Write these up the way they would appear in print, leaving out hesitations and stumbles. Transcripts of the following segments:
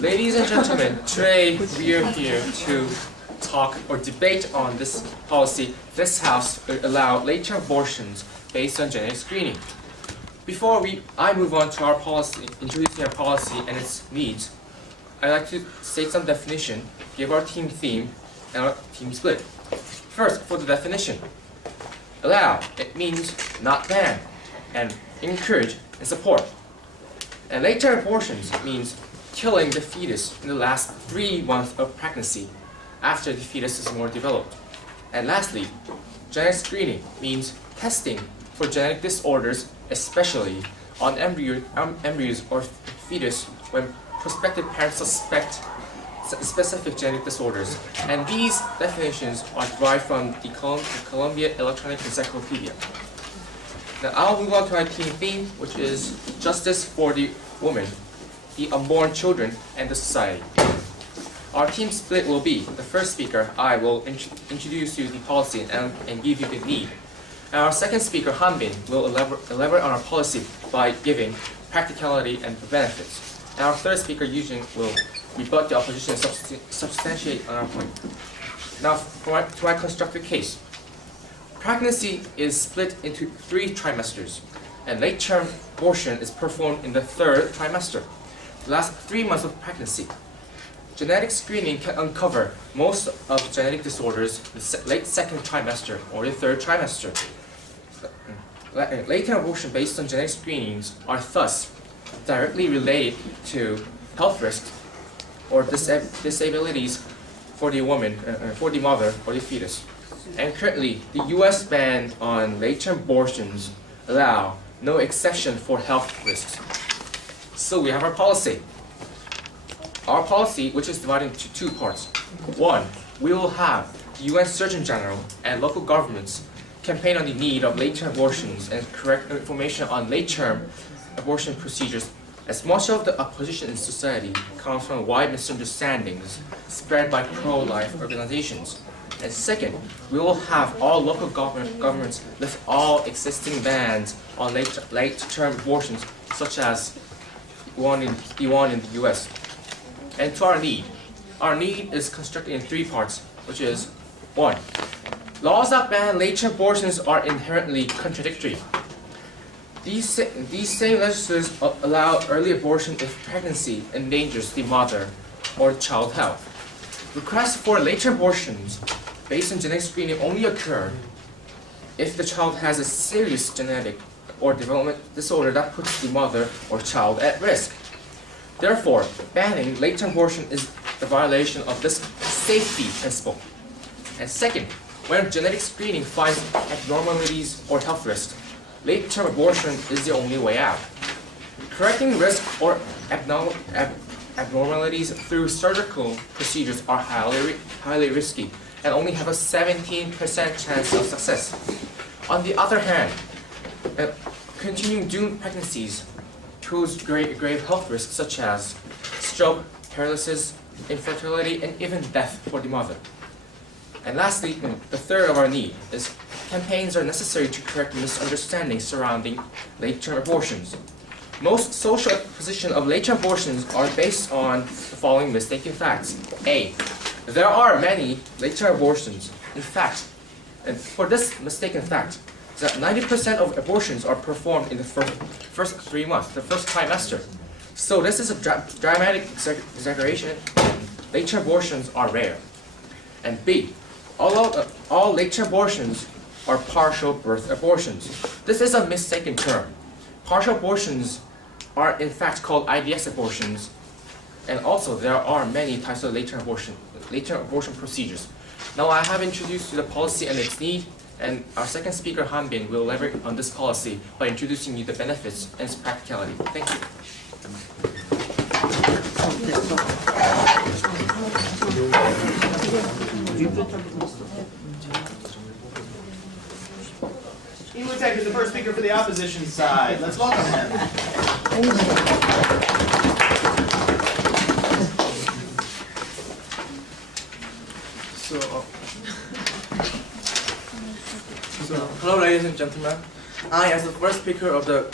Ladies and gentlemen, today we are here to talk or debate on this policy. This House will allow late-term abortions based on genetic screening. Before I move on to our policy, introducing our policy and its needs, I'd like to state some definition, give our team theme, and our team split. First, for the definition. Allow, it means not ban, and encourage and support. And late-term abortions means killing the fetus in the last 3 months of pregnancy after the fetus is more developed. And lastly, genetic screening means testing for genetic disorders, especially on embryos or fetus when prospective parents suspect specific genetic disorders. And these definitions are derived from the Columbia Electronic Encyclopedia. Now I'll move on to our team theme, which is justice for the woman, the unborn children, and the society. Our team split will be, the first speaker, I will introduce you the policy and give you the need. And our second speaker, Hanbin, will elaborate on our policy by giving practicality and benefits. And our third speaker, Yujin, will rebut the opposition and substantiate on our point. Now, to my constructed case. Pregnancy is split into 3 trimesters, and late-term abortion is performed in the 3rd trimester, the last 3 months of pregnancy. Genetic screening can uncover most of genetic disorders in the late 2nd trimester or the 3rd trimester. Late-term abortion based on genetic screenings are thus directly related to health risks or disabilities for the woman, for the mother or the fetus. And currently, the U.S. ban on late-term abortions allow no exception for health risks. So we have our policy. Our policy, which is divided into 2 parts. 1, we will have the UN Surgeon General and local governments campaign on the need of late-term abortions and correct information on late-term abortion procedures, as much of the opposition in society comes from wide misunderstandings spread by pro-life organizations. And second, we will have all local governments lift all existing bans on late-term abortions, such as the one in the US. And to our need is constructed in 3 parts, which is 1. Laws that ban late-term abortions are inherently contradictory. These same legislators allow early abortion if pregnancy endangers the mother or child health. Requests for late-term abortions based on genetic screening only occur if the child has a serious genetic or development disorder that puts the mother or child at risk. Therefore, banning late-term abortion is a violation of this safety principle. And second, when genetic screening finds abnormalities or health risks, late-term abortion is the only way out. Correcting risk or abnormalities through surgical procedures are highly risky and only have a 17% chance of success. On the other hand, continuing doomed pregnancies pose grave health risks such as stroke, paralysis, infertility, and even death for the mother. And lastly, the third of our need is campaigns are necessary to correct misunderstandings surrounding late-term abortions. Most social opposition of late-term abortions are based on the following mistaken facts. A. There are many late-term abortions. In fact, and for this mistaken fact, that 90% of abortions are performed in the first 3 months, the first trimester. So this is a dramatic exaggeration. Late-term abortions are rare. And B. All late-term abortions are partial birth abortions. This is a mistaken term. Partial abortions are in fact called IVS abortions, and also there are many types of late-term abortion procedures. Now I have introduced you the policy and its need, and our second speaker, Hanbin, will elaborate on this policy by introducing you the benefits and its practicality. Thank you. Imutek is the first speaker for the opposition side. Let's welcome him. Hello, ladies and gentlemen. I, as the first speaker of the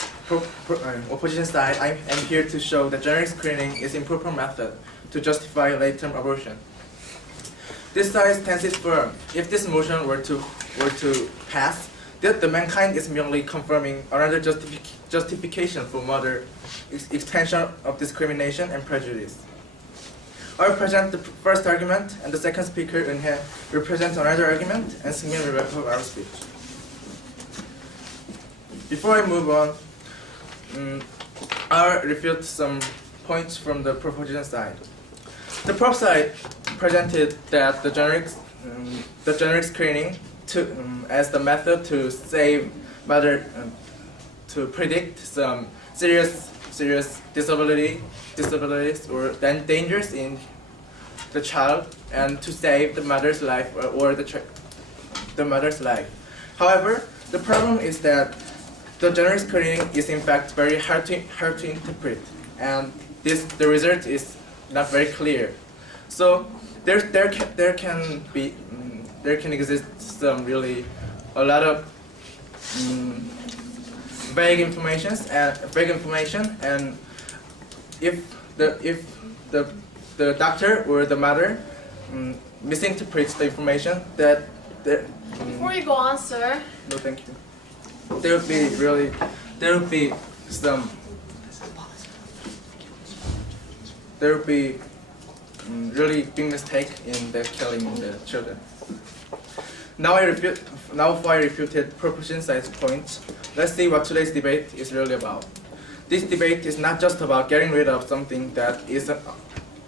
opposition side, I am here to show that genetic screening is an improper method to justify late-term abortion. This side stands firm. If this motion were to pass, that the mankind is merely confirming another justification for mother extension of discrimination and prejudice. I will present the first argument, and the second speaker will present another argument, and Seung-min will wrap up our speech. Before I move on, I'll refute some points from the proposition side. The prop side presented that the generic screening as the method to save mother to predict some serious disabilities or dangers in the child, and to save the mother's life or the mother's life. However, the problem is that the generic screening is in fact very hard to interpret, and the result is not very clear. So there can exist some really a lot of vague information, and if the doctor or the mother misinterprets the information, that Before you go on, sir. no, thank you. There would be really big mistake in the killing the children. Now before I refuted proposition side's points, let's see what today's debate is really about. This debate is not just about getting rid of something that is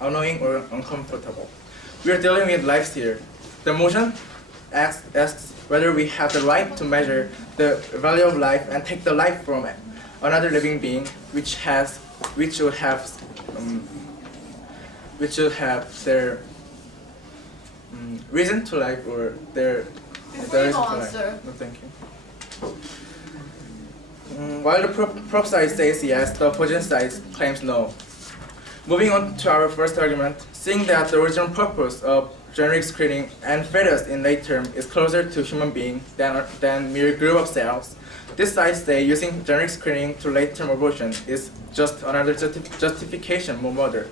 annoying or uncomfortable. We are dealing with lives here. The motion asks whether we have the right to measure the value of life and take the life from another living being which should have their reason to life or their Before you reason go to on, life. sir. No, thank you. While the prop side says yes, the opposition side claims no. Moving on to our first argument, seeing that the original purpose of generic screening and fetus in late term is closer to human being than mere group of cells, this side say using generic screening to late term abortion is just another justification for murder.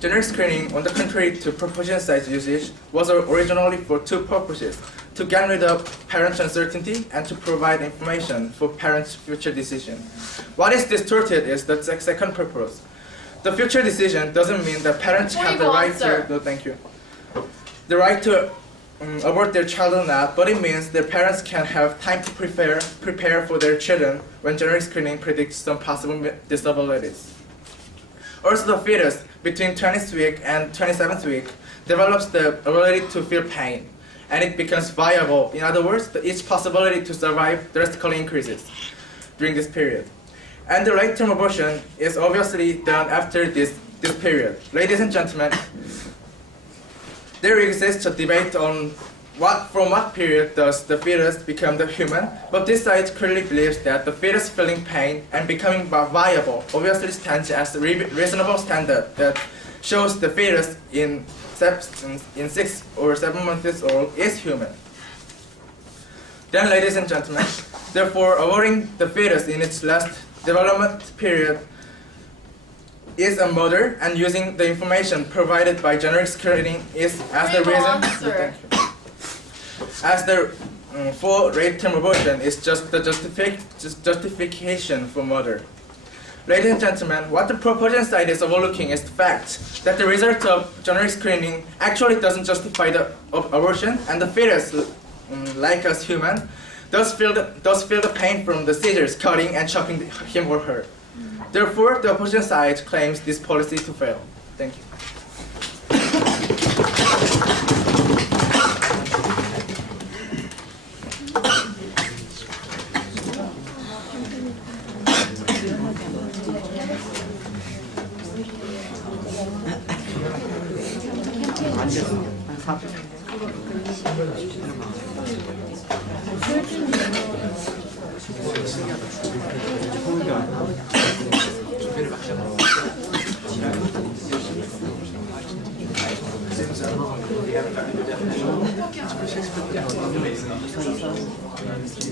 Generic screening, on the contrary to proposition side's usage, was originally for two purposes: to get rid of parents' uncertainty and to provide information for parents' future decision. What is distorted is the second purpose. The future decision doesn't mean that parents have the right to. No, thank you. The right to abort their child or not, but it means their parents can have time to prepare for their children when generic screening predicts some possible disabilities. Also, the fetus between 20th week and 27th week develops the ability to feel pain, and it becomes viable. In other words, its possibility to survive drastically increases during this period. And the late-term abortion is obviously done after this period. Ladies and gentlemen, there exists a debate on from what period does the fetus become the human, but this side clearly believes that the fetus feeling pain and becoming viable obviously stands as a reasonable standard that shows the fetus in 6 or 7 months old is human. Then, ladies and gentlemen, therefore aborting the fetus in its last development period is a murder, and using the information provided by generic screening is as the reason. As the for late-term abortion is just the justification for murder. Ladies and gentlemen, what the proposition side is overlooking is the fact that the result of generic screening actually doesn't justify the abortion, and the fetus, like us human, does feel the pain from the scissors cutting and chopping him or her. Therefore, the opposition side claims this policy to fail. Thank you.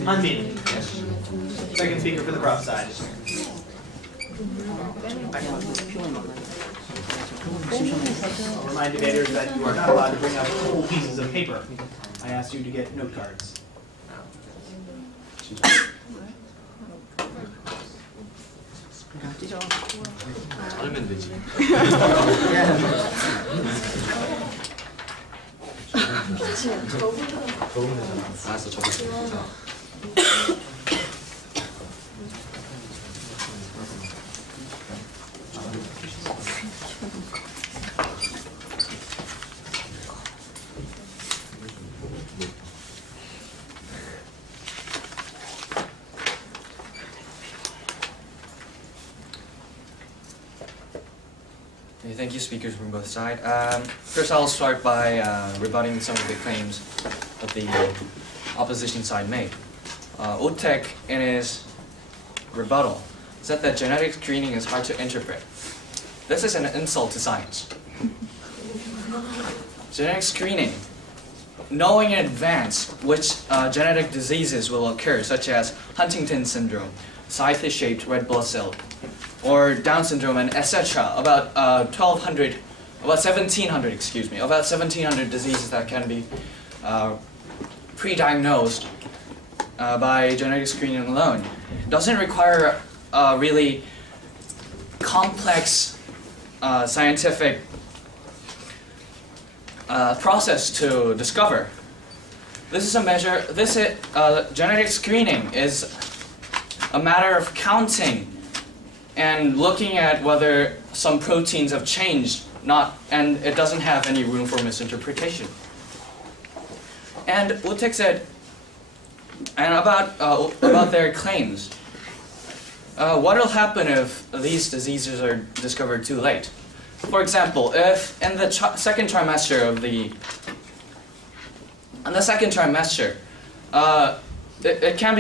Unmeaning. Second speaker for the prop side. I'll remind debaters that you are not allowed to bring out whole pieces of paper. I asked you to get note cards. 알면 되지. 알았어, 저거. Okay, thank you, speakers from both sides. First, I'll start by rebutting some of the claims that the opposition side made. Utek, in his rebuttal, said that genetic screening is hard to interpret. This is an insult to science. Genetic screening, knowing in advance which genetic diseases will occur, such as Huntington's syndrome, scythe-shaped red blood cell, or Down syndrome, and etc. About 1,700 diseases that can be pre-diagnosed by genetic screening alone. Doesn't require a really complex scientific process to discover. Genetic screening is a matter of counting and looking at whether some proteins have changed, and it doesn't have any room for misinterpretation. And Utek said, and about their claims, what will happen if these diseases are discovered too late? For example, if in the second trimester, it can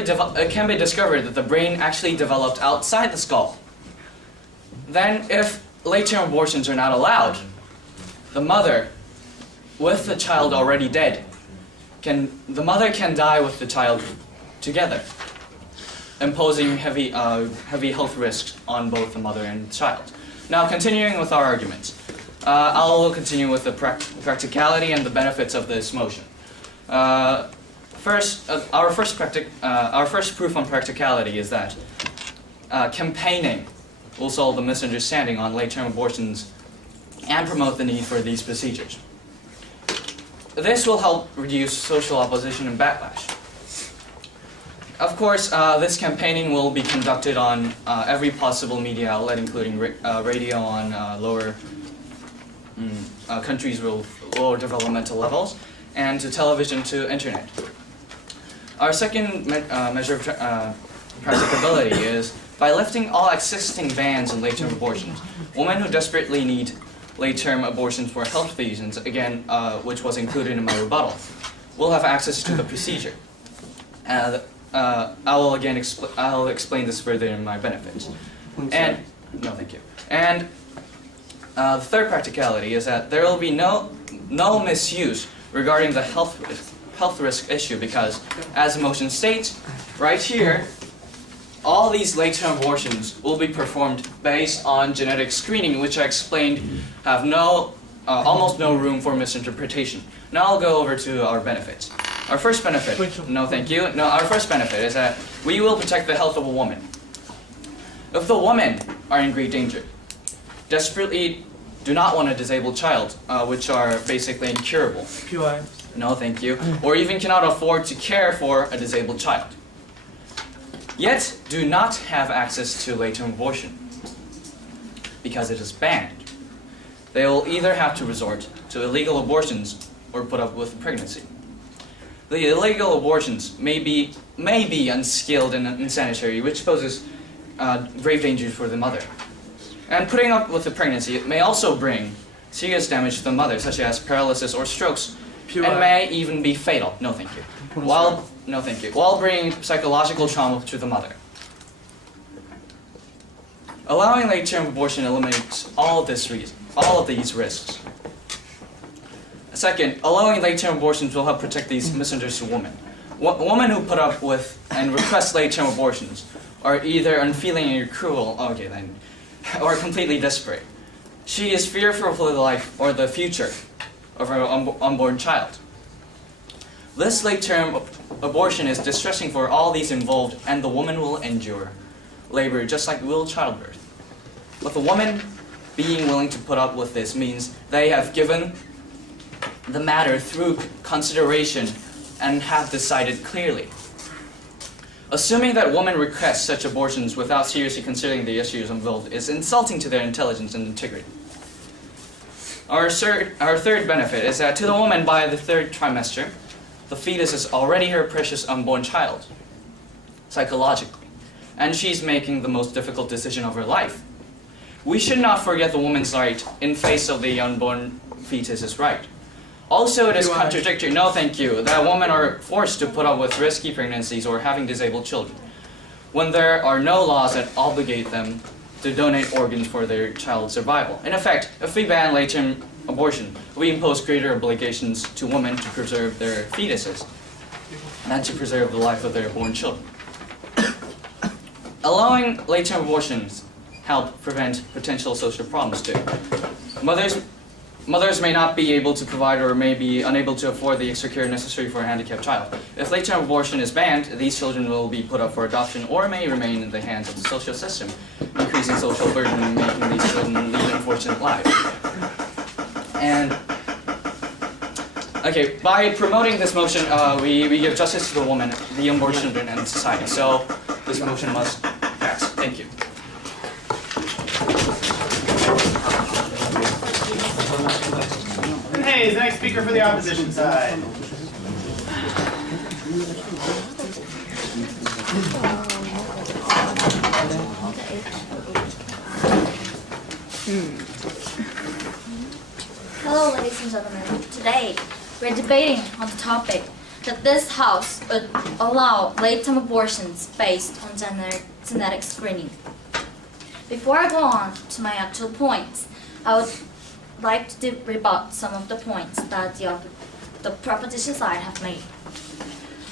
be discovered that the brain actually developed outside the skull. Then, if late-term abortions are not allowed, the mother, with the child already dead, the mother can die with the child together, imposing heavy health risks on both the mother and the child. Now, continuing with our arguments, I'll continue with the practicality and the benefits of this motion. First, our first proof on practicality is that campaigning will solve the misunderstanding on late-term abortions and promote the need for these procedures. This will help reduce social opposition and backlash. Of course, this campaigning will be conducted on every possible media outlet, including radio on countries with lower developmental levels, and to television to internet. Our second measure of practicability is by lifting all existing bans on late-term abortions. Women who desperately need late-term abortions for health reasons, again, which was included in my rebuttal, will have access to the procedure. I'll explain this further in my benefits. And no, thank you. And the third practicality is that there will be no misuse regarding the health risk issue, because, as the motion states, right here, all these late-term abortions will be performed based on genetic screening, which I explained have almost no room for misinterpretation. Now I'll go over to our benefits. Our first benefit, no thank you, our first benefit is that we will protect the health of a woman. If the women are in great danger, desperately do not want a disabled child, which are basically incurable. No thank you, or even cannot afford to care for a disabled child, yet do not have access to late-term abortion because it is banned, they will either have to resort to illegal abortions or put up with pregnancy. The illegal abortions may be unskilled and insanitary, which poses grave dangers for the mother. And putting up with the pregnancy may also bring serious damage to the mother, such as paralysis or strokes, and may even be fatal. No thank you. While bringing psychological trauma to the mother. Allowing late-term abortion eliminates all of these risks. Second, allowing late-term abortions will help protect these misunderstood women. Women who put up with and request late-term abortions are either unfeeling or cruel, or completely desperate. She is fearful for the life or the future of her unborn child. This late-term abortion is distressing for all these involved, and the woman will endure labor just like will childbirth. But the woman being willing to put up with this means they have given the matter through consideration and have decided clearly. Assuming that women request such abortions without seriously considering the issues involved is insulting to their intelligence and integrity. Our third benefit is that to the woman by the third trimester, the fetus is already her precious unborn child, psychologically, and she's making the most difficult decision of her life. We should not forget the woman's right in face of the unborn fetus's right. Also, it is contradictory, no thank you, that women are forced to put up with risky pregnancies or having disabled children, when there are no laws that obligate them to donate organs for their child's survival. In effect, if we ban late-term abortion, we impose greater obligations to women to preserve their fetuses, than to preserve the life of their born children. Allowing late-term abortions help prevent potential social problems too. Mothers may not be able to provide or may be unable to afford the extra care necessary for a handicapped child. If late-term abortion is banned, these children will be put up for adoption or may remain in the hands of the social system, increasing social burden and making these children lead unfortunate lives. And, okay, by promoting this motion, we give justice to the woman, the unborn children, and society. So this motion must pass. Thank you. Hey, the next speaker for the opposition side. Hello, ladies and gentlemen. Today, we're debating on the topic that this House would allow late-term abortions based on genetic screening. Before I go on to my actual points, I would like to rebut some of the points that the proposition side have made.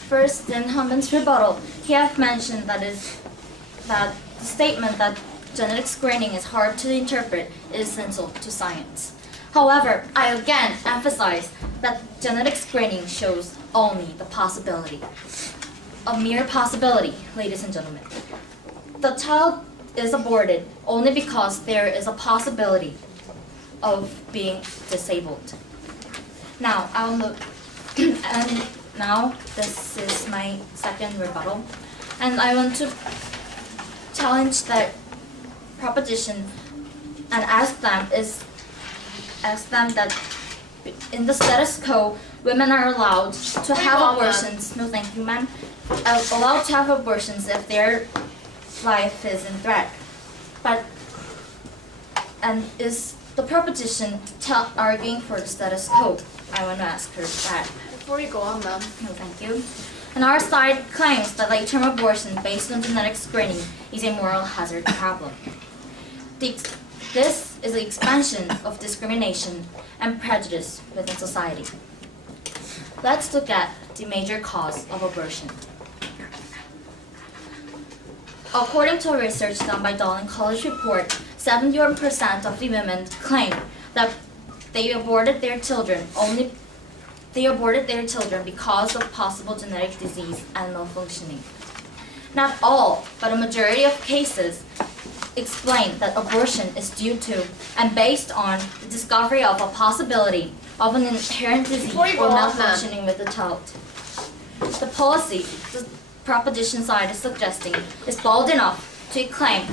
First, in Incumbent's rebuttal, he have mentioned that the statement that genetic screening is hard to interpret is essential to science. However, I again emphasize that genetic screening shows only the possibility. A mere possibility, ladies and gentlemen. The child is aborted only because there is a possibility of being disabled. Now, now this is my second rebuttal, and I want to challenge that proposition and ask them that in the status quo, women are allowed to have abortions. No, thank you, ma'am. Allowed to have abortions if their life is in threat. And is the proposition arguing for the status quo? I want to ask her that. Before you go on, ma'am. No, thank you. And our side claims that late-term abortion based on genetic screening is a moral hazard problem. This is the expansion of discrimination and prejudice within society. Let's look at the major cause of abortion. According to a research done by Daewon College report, 71% of the women claim that they aborted their children because of possible genetic disease and malfunctioning. Not all, but a majority of cases explain that abortion is due to and based on the discovery of a possibility of an inherent disease or malfunctioning with the child. The policy the proposition side is suggesting is bold enough to claim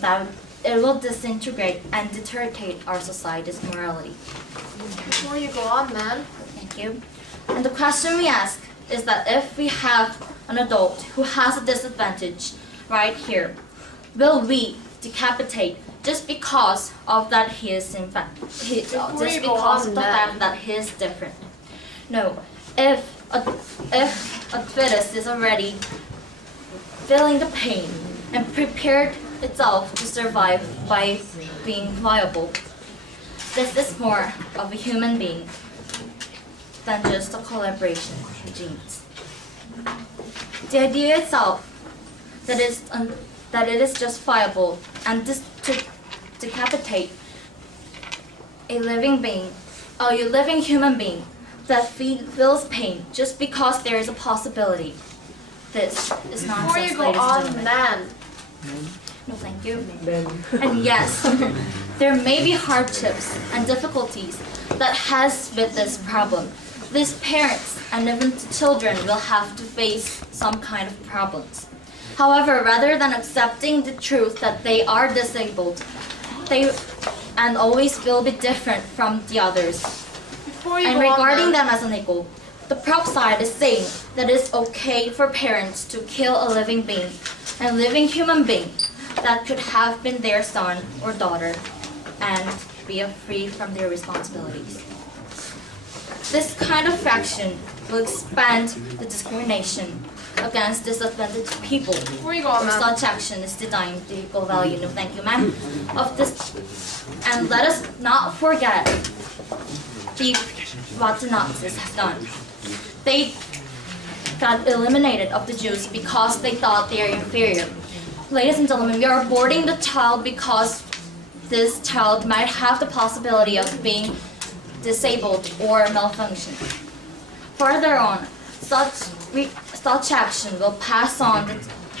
that it will disintegrate and deteriorate our society's morality. Before you go on, ma'am. Thank you. And the question we ask is that if we have an adult who has a disadvantage right here, will we decapitate just because of that he is that he is different? No. If a fetus is already feeling the pain and prepared itself to survive by being viable, this is more of a human being than just a collaboration of genes. The idea itself that it is justifiable and to decapitate a living being, a living human being that feels pain just because there is a possibility. This is Before nonsense, you go ladies and on, gentlemen. man. No, thank you. And yes, there may be hardships and difficulties that has with this problem. These parents and even the children will have to face some kind of problems. However, rather than accepting the truth that they are disabled, they and always will be different from the others, Before you and go regarding on, them as unequal, the prop side is saying that it's okay for parents to kill a living being, a living human being that could have been their son or daughter, and be free from their responsibilities. This kind of action will expand the discrimination against disadvantaged people. Before you go on, Where man. such action is denying the equal value, no thank you ma'am, of this. And let us not forget what the Nazis have done. They got eliminated of the Jews because they thought they are inferior. Ladies and gentlemen, we are aborting the child because this child might have the possibility of being disabled or malfunction. Further on, such action will pass on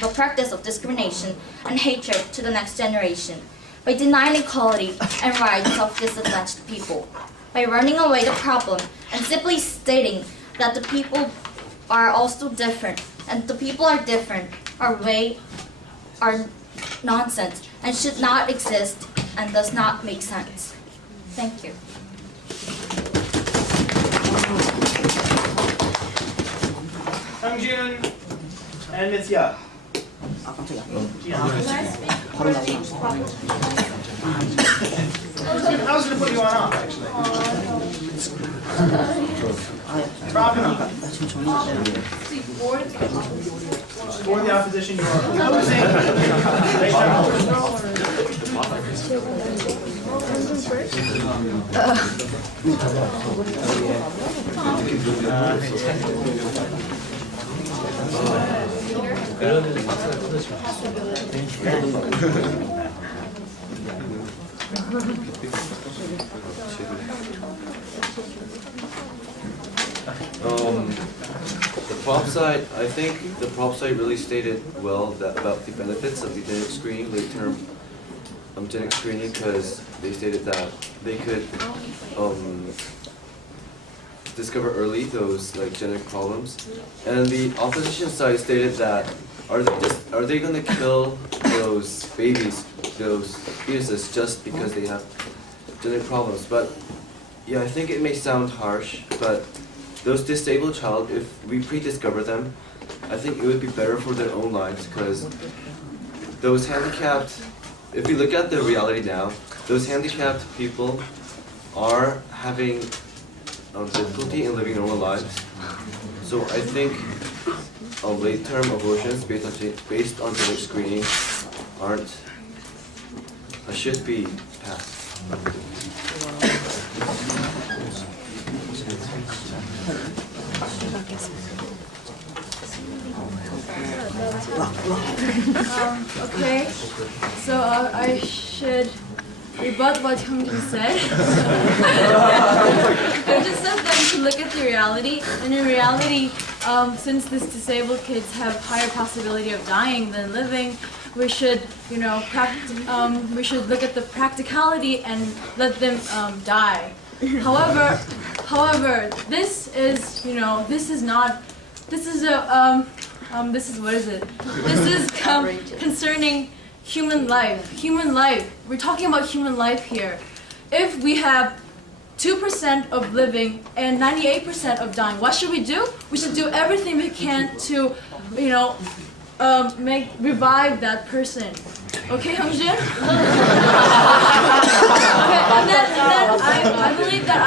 the practice of discrimination and hatred to the next generation by denying equality and rights of disadvantaged people, by running away the problem and simply stating that the people are also different and the people are different are nonsense and should not exist and does not make sense. Thank you. Hyungjun and Ms. Ya. I was going to put you on off, actually. Robin, for the opposition, you are losing. The prop side, I think the prop side really stated well about the benefits of eugenic screening, late-term genetic screening, because they stated that they could discover early those genetic problems. And the opposition side stated that are they going to kill those babies, those fetuses, just because they have genetic problems? But yeah, I think it may sound harsh, but those disabled child, if we pre-discover them, I think it would be better for their own lives, because those handicapped, if we look at the reality now, those handicapped people are having difficulty in living normal lives. So I think late-term abortions based on genetic screening should be passed. Okay, so I should rebut what Hyungjun said. Hyungjun said that you should look at the reality, and in reality, since these disabled kids have higher possibility of dying than living, we should, we should look at the practicality and let them die. However, this is, this is not, this is a, this is, what is it? This is concerning human life. Human life. We're talking about human life here. If we have 2% of living and 98% of dying, what should we do? We should do everything we can to, revive that person. Okay, Hyungjun? Okay, and then I believe that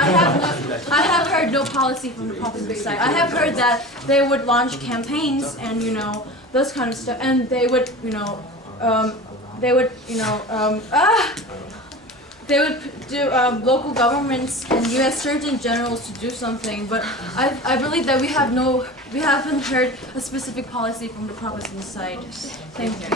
I have heard no policy from the proposition side. I have heard that they would launch campaigns and those kind of stuff, and they would they would do local governments and U.S. Surgeon Generals to do something, but I believe that we haven't heard a specific policy from the province side. Thank you.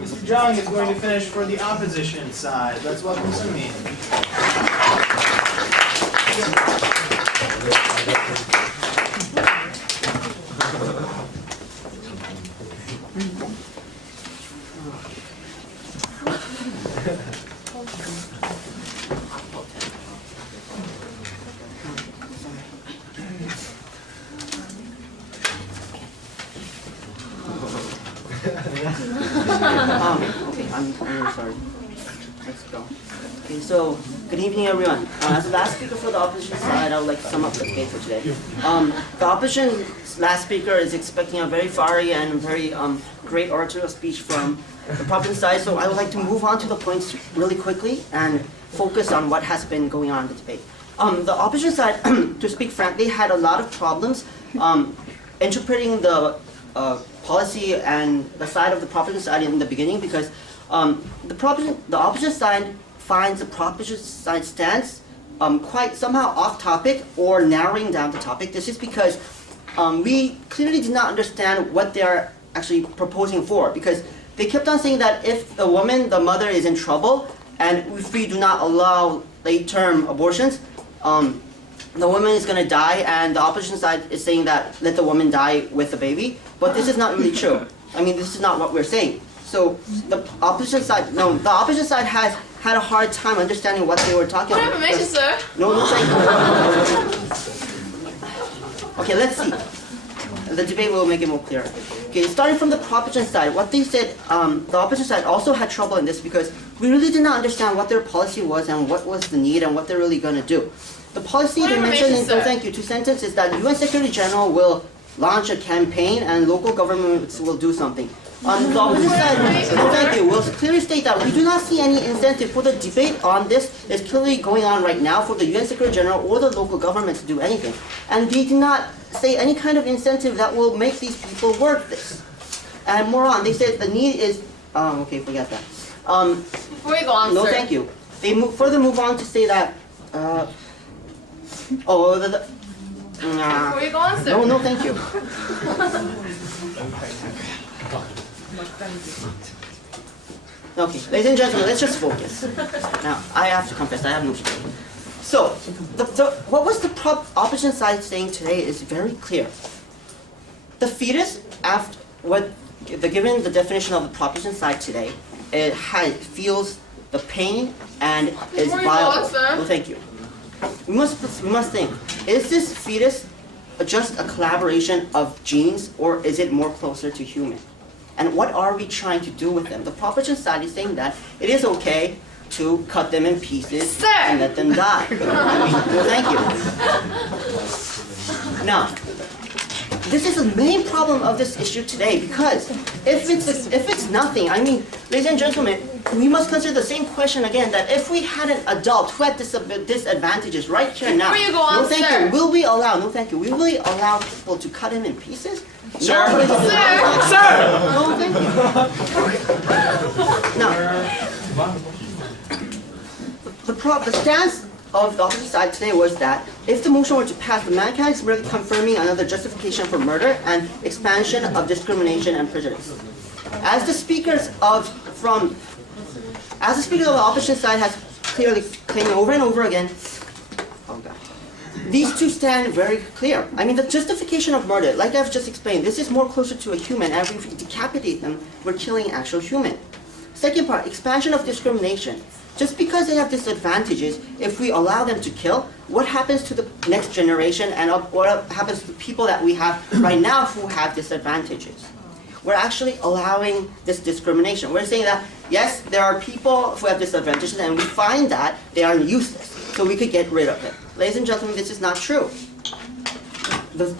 Mr. Jung is going to finish for the opposition side. Let's welcome Sunmi. Okay, I'm really sorry. Let's go. Okay, so good evening, everyone. As the last speaker for the opposition side, I would like to sum up the debate for today. The opposition's last speaker is expecting a very fiery and very great oratorial speech from the province side, so I would like to move on to the points really quickly and focus on what has been going on in the debate. The opposition side, to speak frankly, had a lot of problems interpreting the policy and the side of the proposition side in the beginning, because the opposition side finds the proposition side stance quite somehow off topic or narrowing down the topic. This is because we clearly did not understand what they are actually proposing for, because they kept on saying that if the woman, the mother, is in trouble, and if we do not allow late-term abortions, the woman is going to die, and the opposition side is saying that let the woman die with the baby. But this is not really true. I mean, this is not what we're saying. So the opposition side has had a hard time understanding what they were talking about. What information, sir? No, thank you. Okay, let's see. The debate will make it more clear. Okay, starting from the proposition side, what they said, the opposition side also had trouble in this because we really did not understand what their policy was and what was the need and what they're really going to do. The policy they mentioned in, thank you, 2 sentences is that UN Secretary General will launch a campaign and local governments will do something. On the opposite side, thank you, will clearly state that we do not see any incentive for the debate on this is clearly going on right now for the UN Secretary General or the local government to do anything. And they do not say any kind of incentive that will make these people work this. And more on, they said the need is, okay, forget that. Before you go on, no, sir. thank you. They further move on to say that, Before you go on, sir. no, thank you. Okay, ladies and gentlemen, let's just focus. Now, I have to confess, I have no shame. So, what was the opposition side saying today is very clear. The fetus, after given the definition of the proposition side today, it feels the pain and is Before you go viable. on, sir. No, thank you. We must think, is this fetus just a collaboration of genes, or is it more closer to human? And what are we trying to do with them? The proposition side is saying that it is okay to cut them in pieces Sir. and let them die. Well, thank you. Now, this is the main problem of this issue today, because if it's nothing, I mean, ladies and gentlemen, we must consider the same question again, that if we had an adult who had disadvantages right here now, Before you go on, no thank sir. you, will we allow people to cut him in pieces? Sir. No, Sir! no, thank you. Now, the stance of the opposite side today was that if the motion were to pass, the mankind is really confirming another justification for murder and expansion of discrimination and prejudice. As the speakers of the opposition side has clearly claimed over and over again, these two stand very clear. I mean, the justification of murder, like I've just explained, this is more closer to a human, and if we decapitate them, we're killing actual human. Second part, expansion of discrimination. Just because they have disadvantages, if we allow them to kill, what happens to the next generation and what happens to the people that we have right now who have disadvantages? we're actually allowing this discrimination. We're saying that, yes, there are people who have disadvantages, and we find that they are useless, so we could get rid of it. Ladies and gentlemen, this is not true. The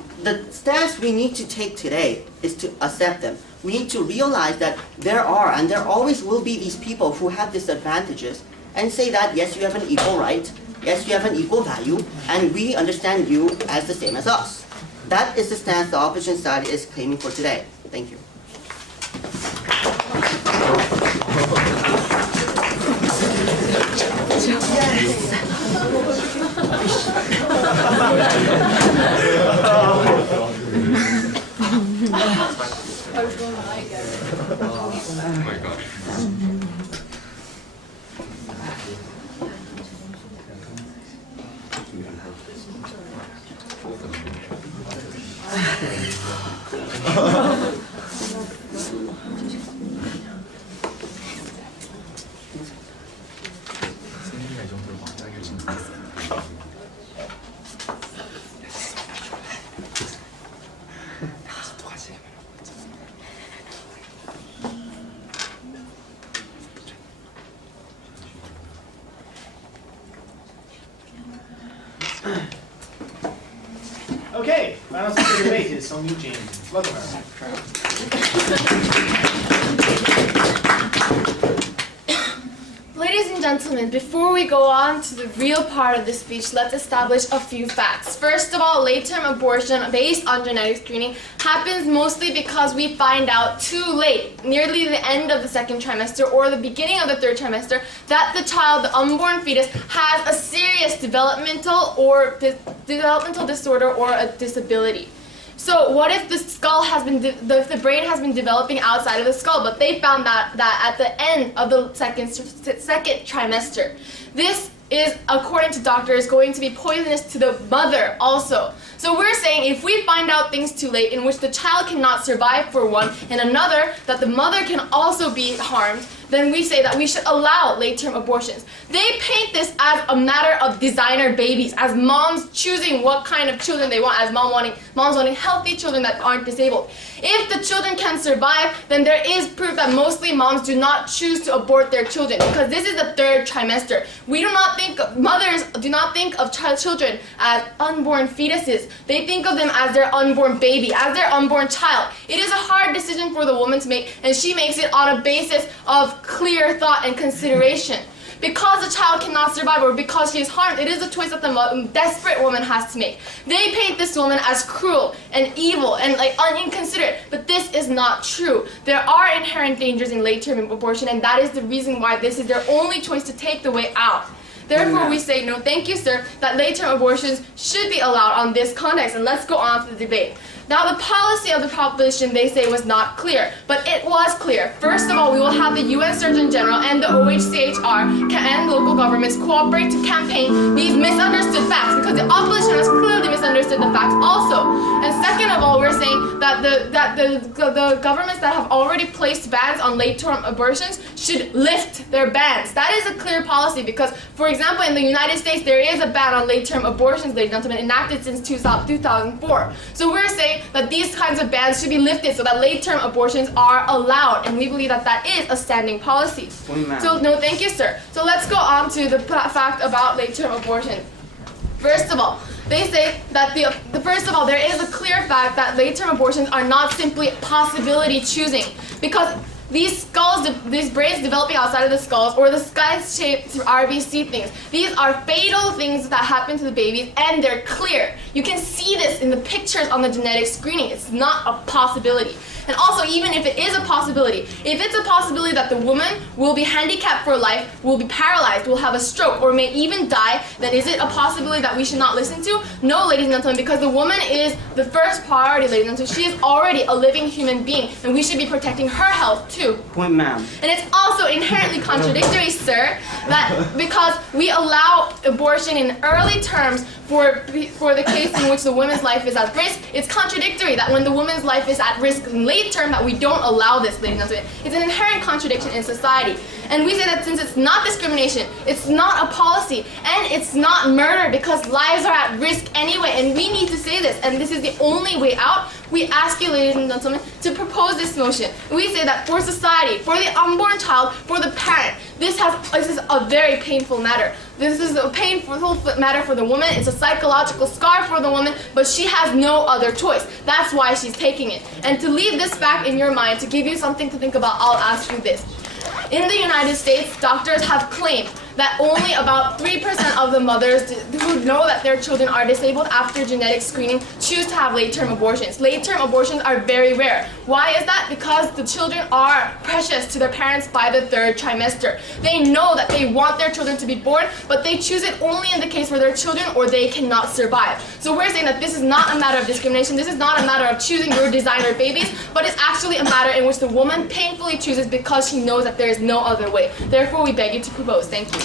stance we need to take today is to accept them. We need to realize that there are, and there always will be, these people who have disadvantages, and say that, yes, you have an equal right, yes, you have an equal value, and we understand you as the same as us. That is the stance the opposition side is claiming for today. Thank you. Oh my God. Okay, final speaker debate is Song Eugene. Welcome, everyone. Ladies and gentlemen, before we go on to the real part of the speech, let's establish a few facts. First of all, late-term abortion based on genetic screening happens mostly because we find out too late, nearly the end of the second trimester or the beginning of the third trimester, that the child, the unborn fetus, has a serious developmental disorder or a disability. So what if the skull has been, if the brain has been developing outside of the skull, but they found that at the end of the second trimester. This is, according to doctors, going to be poisonous to the mother also. So we're saying if we find out things too late in which the child cannot survive for one, and another, that the mother can also be harmed, then we say that we should allow late-term abortions. They paint this as a matter of designer babies, as moms choosing what kind of children they want, as moms wanting healthy children that aren't disabled. If the children can survive, then there is proof that mostly moms do not choose to abort their children, because this is the third trimester. Mothers do not think of children as unborn fetuses. They think of them as their unborn baby, as their unborn child. It is a hard decision for the woman to make, and she makes it on a basis of clear thought and consideration. Because the child cannot survive or because she is harmed, it is a choice that the desperate woman has to make. They paint this woman as cruel and evil and inconsiderate, but this is not true. There are inherent dangers in late-term abortion, and that is the reason why this is their only choice to take the way out. Therefore, we say, no, thank you, sir, that late-term abortions should be allowed on this context, and let's go on to the debate. Now, the policy of the proposition, they say, was not clear, but it was clear. First of all, we will have the UN Surgeon General and the OHCHR and local governments cooperate to campaign these misunderstood facts, because the opposition has clearly misunderstood the facts also. And second of all, we're saying that the governments that have already placed bans on late-term abortions should lift their bans. That is a clear policy, because, for example, in the United States, there is a ban on late-term abortions, ladies and gentlemen, enacted since 2004. So we're saying that these kinds of bans should be lifted so that late-term abortions are allowed, and we believe that that is a standing policy. So, no, thank you, sir. So let's go on to the fact about late-term abortion. First of all, they say that first of all, there is a clear fact that late-term abortions are not simply possibility choosing, because these skulls, these brains developing outside of the skulls, or the sky-shaped RBC things, these are fatal things that happen to the babies, and they're clear. You can see this in the pictures on the genetic screening. It's not a possibility. And also, even if it is a possibility, if it's a possibility that the woman will be handicapped for life, will be paralyzed, will have a stroke, or may even die, then is it a possibility that we should not listen to? No, ladies and gentlemen, because the woman is the first priority, ladies and gentlemen. She is already a living human being, and we should be protecting her health too. Point, ma'am. And it's also inherently contradictory, sir, that because we allow abortion in early terms for the case in which the woman's life is at risk, it's contradictory that when the woman's life is at risk in late term that we don't allow this, ladies and gentlemen. It's an inherent contradiction in society. And we say that since it's not discrimination, it's not a policy, and it's not murder, because lives are at risk anyway, and we need to say this, and this is the only way out. we ask you, ladies and gentlemen, to propose this motion. We say that for society, for the unborn child, for the parent, this is a very painful matter. This is a painful matter for the woman. It's a psychological scar for the woman, but she has no other choice. That's why she's taking it. And to leave this fact in your mind, to give you something to think about, I'll ask you this. In the United States, doctors have claimed that only about 3% of the mothers who know that their children are disabled after genetic screening choose to have late-term abortions. Late-term abortions are very rare. Why is that? Because the children are precious to their parents by the 3rd trimester. They know that they want their children to be born, but they choose it only in the case where their children or they cannot survive. So we're saying that this is not a matter of discrimination, this is not a matter of choosing your designer babies, but it's actually a matter in which the woman painfully chooses because she knows that there is no other way. Therefore, we beg you to propose. Thank you.